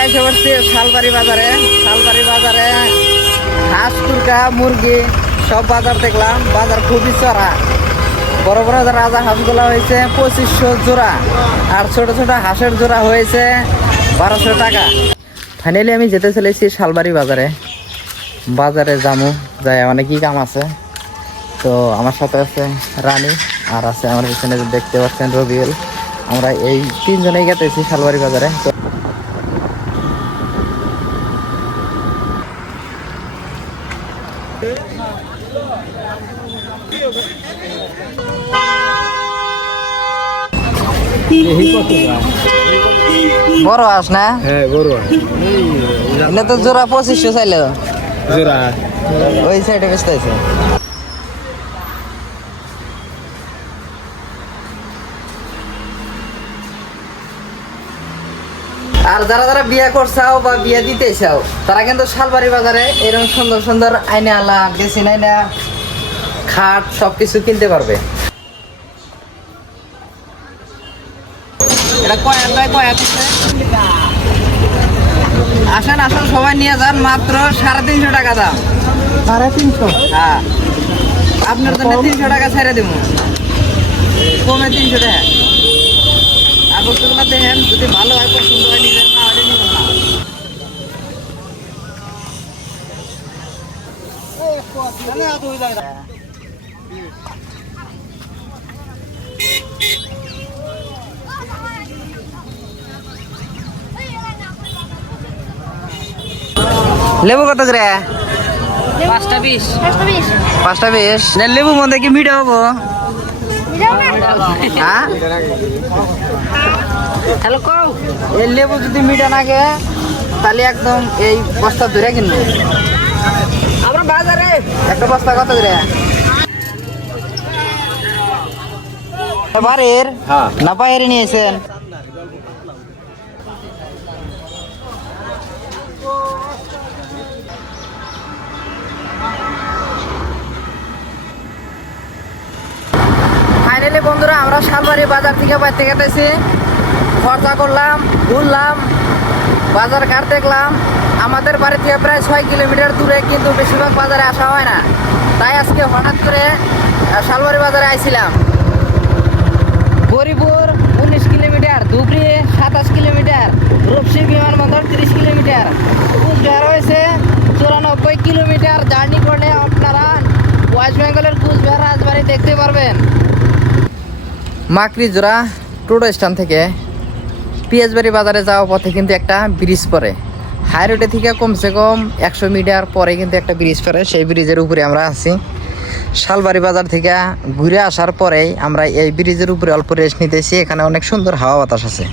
মুহূর্তে এসে পড়ছি শালবাড়ি বাজারে। শালবাড়ি বাজারে হাঁস, কুরকা, মুরগি সব বাজার দেখলাম। বাজার খুবই চড়া। বড় বড় রাজা হাঁসগুলো হয়েছে 2500 জোড়া, আর ছোট ছোট হাঁসের জোড়া হয়েছে 1200 টাকা। ফাইনালি আমি যেতে চলেছি শালবাড়ি বাজারে। বাজারে যামু, যাই অনেকই কাম আছে। তো আমার সাথে আছে রানী, আর আছে আমার পিছনে দেখতে পাচ্ছেন রবিউল। আমরা এই তিনজনেই গেতেছি শালবাড়ি বাজারে। তো বড় হাঁস না? হ্যাঁ বড় হাঁস। এটা তো জোড়া 2500 চাইল। জোড়া ওই সাইডে বেচতে আছে। আর যারা যারা বিয়ে করছাও বা বিয়ে দিতে চাও, তারা কিন্তু শালবাড়ি বাজারে এরকম সুন্দর সুন্দর আইনা আলা, ড্রেসিং আইনা, খাট সবকিছু কিনতে পারবে। এটা আসেন আসেন সবাই নিয়ে যান, মাত্র 350 টাকা দাম। 350? হ্যাঁ, আপনার জন্য 300 টাকা ছেড়ে দিব, কমে 300 টাকা। আর বস্তুগুলো দেখেন, যদি ভালো হয় পছন্দ হয় নিবেন, না হলে নিবেন না। লেবু কত করে? 5টা 20। 5টা 20। লেবু মধ্যে কি মিঠা হবো? হ্যাঁ, হ্যালো কও। এই লেবু যদি মিঠা নাগে তাহলে একদম এই বস্তা ধরে কিনবো। আমরা বাজারে একটা বস্তা কত করে? বাড়ির না বাইরে নিয়েছেন? ফাইনালি বন্ধুরা, আমরা শালবাড়ি বাজার থেকে বাইতে গেতেছি। খরচা করলাম, ঘুরলাম, বাজার ঘাট দেখলাম। আমাদের বাড়ি থেকে প্রায় 6 কিলোমিটার দূরে, কিন্তু বেশিরভাগ বাজারে আসা হয় না। তাই আজকে হঠাৎ করে শালবাড়ি বাজারে আইছিলাম। গরিপুর 19 কিলোমিটার, ধুবড়ি 27 কিলোমিটার, রূপসী বিমানবন্দর 30 কিলোমিটার, কুচবিহার হয়েছে 94 কিলোমিটার। জার্নি করলে আপনারা ওয়েস্ট বেঙ্গলের কুচবিহার রাজবাড়ি দেখতে পারবেন। মাকড়ি জোড়া টোটো স্ট্যান্ড থেকে পিয়াজবাড়ি বাজারে যাওয়ার পথে কিন্তু একটা ব্রিজ পড়ে। হাই রোডে থেকে কমসে কম 100 মিটার পরে কিন্তু একটা ব্রিজ পড়ে। সেই ব্রিজের উপরে আমরা আছি। শালবাড়ি বাজার থেকে ঘুরে আসার পরেই আমরা এই ব্রিজের উপরে অল্প রেস্ট নিতেছি। এখানে অনেক সুন্দর হাওয়া বাতাস আছে।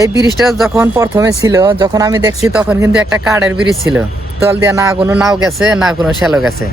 এই ব্রিজটা যখন প্রথমে ছিল, যখন আমি দেখছি, তখন কিন্তু একটা কাঠের ব্রিজ ছিল। তল দিয়ে না কোনো নাও গেছে, না কোনো শ্যালো গেছে।